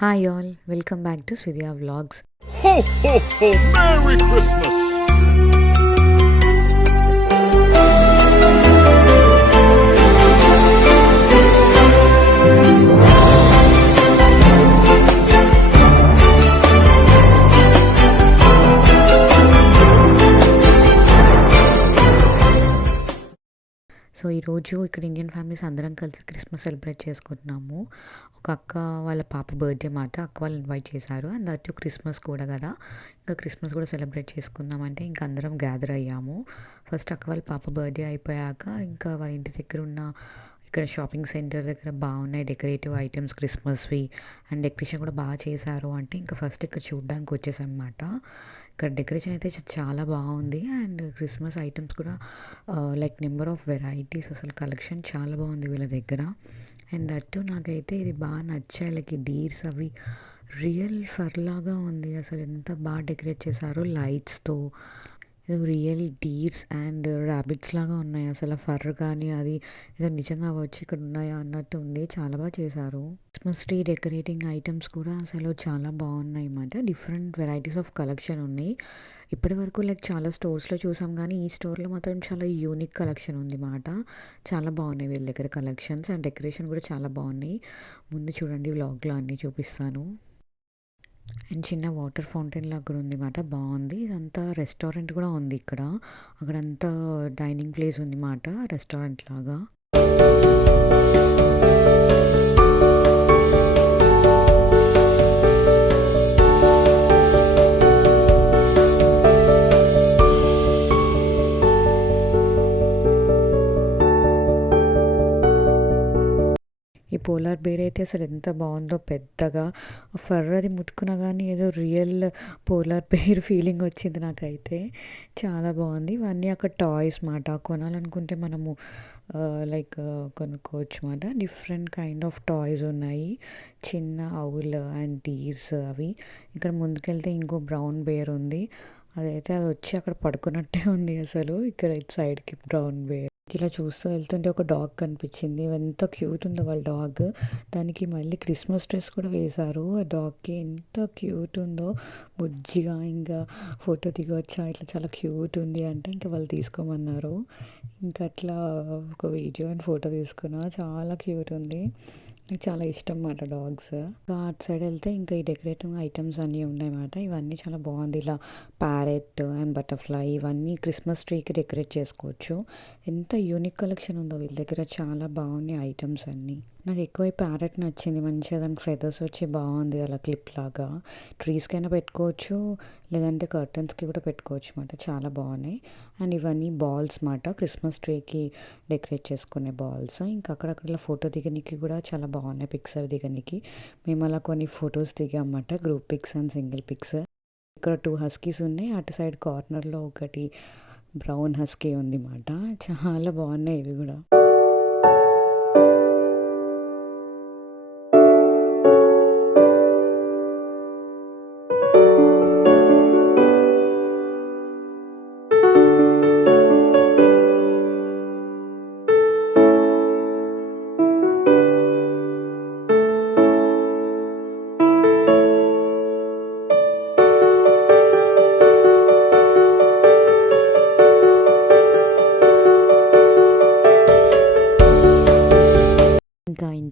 Hi, y'all. Welcome back to Swidya Vlogs. Ho, ho, ho! Merry Christmas! So ఈరోజు ఇక్కడ Indian families అందరం కలిసి Christmas celebrate చేసుకుంటున్నాము. ఒక అక్క వాళ్ళ పాప బర్త్డే మాట అక్క వాళ్ళు ఇన్వైట్ చేశారు. అండ్ అటు క్రిస్మస్ కూడా కదా. ఇంకా క్రిస్మస్ కూడా సెలబ్రేట్ చేసుకుందామంటే ఇంకా అందరం గ్యాదర్ అయ్యాము. ఫస్ట్ అక్క వాళ్ళ పాప బర్త్డే అయిపోయాక ఇంకా వాళ్ళ ఇంటి దగ్గర ఉన్న ఇక్కడ షాపింగ్ సెంటర్ దగ్గర బాగున్నాయి డెకరేటివ్ ఐటమ్స్ క్రిస్మస్వి అండ్ డెకరేషన్ కూడా బాగా చేశారు అంటే ఇంకా ఫస్ట్ ఇక్కడ చూడడానికి వచ్చేసనమాట ఇక్కడ డెకరేషన్ అయితే చాలా బాగుంది అండ్ క్రిస్మస్ ఐటమ్స్ కూడా లైక్ నెంబర్ ఆఫ్ వెరైటీస్ అసలు కలెక్షన్ చాలా బాగుంది వీళ్ళ దగ్గర. అండ్ దట్టు నాకైతే ఇది బాగా నచ్చాయి లైక్ ఈ డీర్స్ అవి రియల్ ఫర్ లాగా ఉంది. అసలు ఎంత బాగా డెకరేట్ చేశారో లైట్స్తో. రియల్ డీర్స్ అండ్ ర్యాబిట్స్ లాగా ఉన్నాయి. అసలు ఫర్ కానీ అది ఏదో నిజంగా వచ్చి ఇక్కడ ఉన్నాయా అన్నట్టు ఉంది. చాలా బాగా చేశారు. క్రిస్మస్ ట్రీ డెకరేటింగ్ ఐటమ్స్ కూడా అసలు చాలా బాగున్నాయి. అన్నమాట డిఫరెంట్ వెరైటీస్ ఆఫ్ కలెక్షన్ ఉన్నాయి. ఇప్పటి వరకు లైక్ చాలా స్టోర్స్లో చూసాం కానీ ఈ స్టోర్లో మాత్రం చాలా యూనిక్ కలెక్షన్ ఉంది మాట. చాలా బాగున్నాయి వీళ్ళ దగ్గర కలెక్షన్స్ అండ్ డెకరేషన్ కూడా చాలా బాగున్నాయి. ముందు చూడండి వ్లాగ్లో అన్నీ చూపిస్తాను. అండ్ చిన్న వాటర్ ఫౌంటైన్ లాగా కూడా ఉంది మాట బాగుంది. ఇదంతా రెస్టారెంట్ కూడా ఉంది ఇక్కడ. అక్కడంతా డైనింగ్ ప్లేస్ ఉంది మాట రెస్టారెంట్ లాగా. ఈ పోలార్ బేర్ అయితే అసలు ఎంత బాగుందో పెద్దగా. ఫర్ అది ముట్టుకున్నా కానీ ఏదో రియల్ పోలార్ బేర్ ఫీలింగ్ వచ్చింది నాకైతే. చాలా బాగుంది. ఇవన్నీ అక్కడ టాయ్స్ మాట. కొనాలనుకుంటే మనము లైక్ కొనుక్కోవచ్చు మాట. డిఫరెంట్ కైండ్ ఆఫ్ టాయ్స్ ఉన్నాయి. చిన్న అవుల్ అండ్ డీర్స్ అవి. ఇక్కడ ముందుకెళ్తే ఇంకో బ్రౌన్ బేర్ ఉంది. అదైతే అది వచ్చి అక్కడ పడుకున్నట్టే ఉంది అసలు. ఇక్కడ ఇటు సైడ్కి బ్రౌన్ బేర్. ఇలా చూస్తూ వెళ్తుంటే ఒక డాగ్ కనిపించింది. ఎంత క్యూట్ ఉందో వాళ్ళ డాగ్. దానికి మళ్ళీ క్రిస్మస్ డ్రెస్ కూడా వేశారు. ఆ డాగ్కి ఎంత క్యూట్ ఉందో. బుజ్జిగా ఇంకా ఫోటో దిగొచ్చా. ఇట్లా చాలా క్యూట్ ఉంది అంటే ఇంకా వాళ్ళు తీసుకోమన్నారు. ఇంకా అట్లా ఒక వీడియో అండ్ ఫోటో తీసుకున్నా. చాలా క్యూట్ ఉంది. నాకు చాలా ఇష్టం మాట డాగ్స్. అటు సైడ్ వెళ్తే ఇంకా ఈ డెకరేటివ్ ఐటమ్స్ అన్నీ ఉన్నాయన్నమాట. ఇవన్నీ చాలా బాగుంది. ఇలా ప్యారెట్ అండ్ బటర్ఫ్లై ఇవన్నీ క్రిస్మస్ ట్రీకి డెకరేట్ చేసుకోవచ్చు. ఎంత యూనిక్ కలెక్షన్ ఉందో వీళ్ళ దగ్గర చాలా బాగున్నాయి ఐటమ్స్ అన్నీ. నాకు ఎక్కువ ప్యారెట్ నచ్చింది. మంచిగా దానికి ఫెదర్స్ వచ్చి బాగుంది అలా క్లిప్ లాగా. ట్రీస్కైనా పెట్టుకోవచ్చు లేదంటే కర్టన్స్కి కూడా పెట్టుకోవచ్చు అనమాట చాలా బాగున్నాయి. అండ్ ఇవన్నీ బాల్స్ మాట క్రిస్మస్ ట్రీకి డెకరేట్ చేసుకునే బాల్స్ ఇంకా అక్కడక్కడ ఫోటో దిగనికి కూడా చాలా బాగున్నాయి పిక్చర్ దిగనీకి దిగనికి. మేము అలా కొన్ని photos దిగామన్నమాట group pics and single pics ఇక్కడ టూ హస్కీస్ ఉన్నాయి. అటు సైడ్ కార్నర్లో ఒకటి బ్రౌన్ హస్కీ ఉంది మాట చాలా బాగున్నాయి ఇవి కూడా.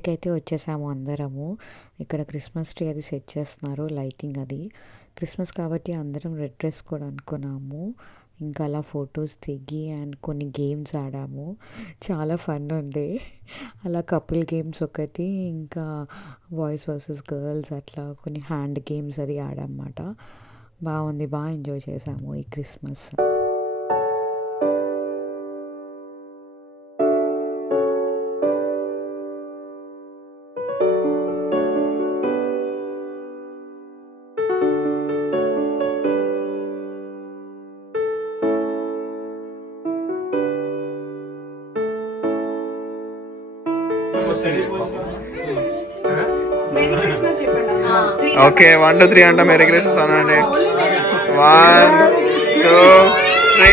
ఇంటికైతే వచ్చేసాము అందరము. ఇక్కడ క్రిస్మస్ ట్రీ అది సెట్ చేస్తున్నారు లైటింగ్ అది. క్రిస్మస్ కాబట్టి అందరం రెడ్ డ్రెస్ కూడా అనుకున్నాము. ఇంకా అలా ఫొటోస్ దిగి అండ్ కొన్ని గేమ్స్ ఆడాము. చాలా ఫన్ ఉంది అలా కపుల్ గేమ్స్ ఒకటి ఇంకా బాయ్స్ వర్సెస్ గర్ల్స్ అట్లా కొన్ని హ్యాండ్ గేమ్స్ అది ఆడమాట బాగుంది బాగా ఎంజాయ్ చేసాము ఈ Christmas. Okay one two three అంట మెరీ క్రిస్మస్ అనండి. వన్ టూ త్రీ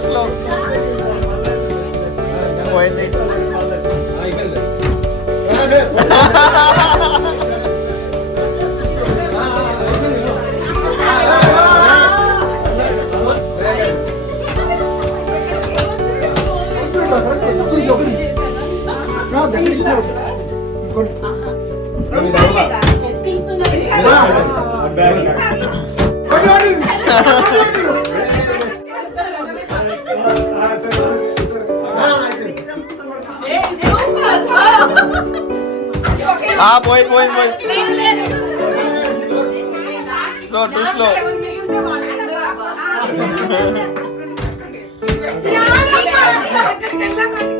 చాలా స్లో હા point point point slow to slow Yeah,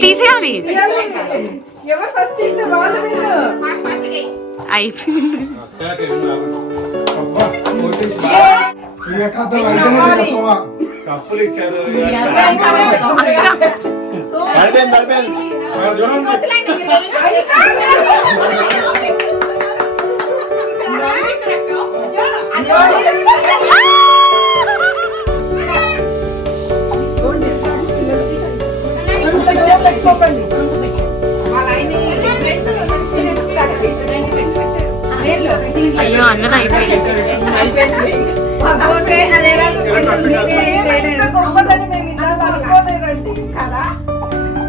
తీసేయాలి అయిపోయింది కప్పులు ఇచ్చారు పడిపోయింది పడిపోయింది అయ్యో అన్నది అయిపోయింది. ఓకే అది ఎలా గొప్పదని మేము ఇలా అనుకోలేదండి కదా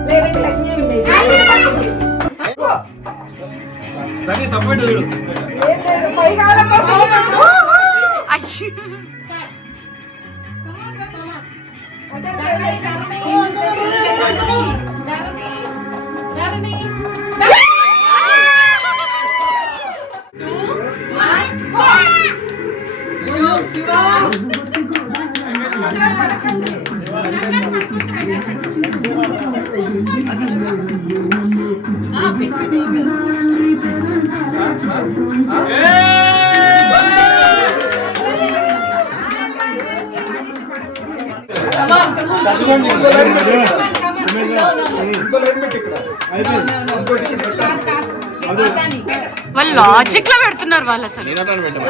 లేదంటే లక్ష్మీ ఉండేది వాళ్ళు లాజిక్లో పెడుతున్నారు వాళ్ళు అసలు. నేనటాను పెట్టమని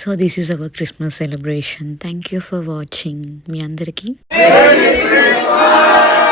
so this is our Christmas celebration thank you for watching మీ అందరికీ Merry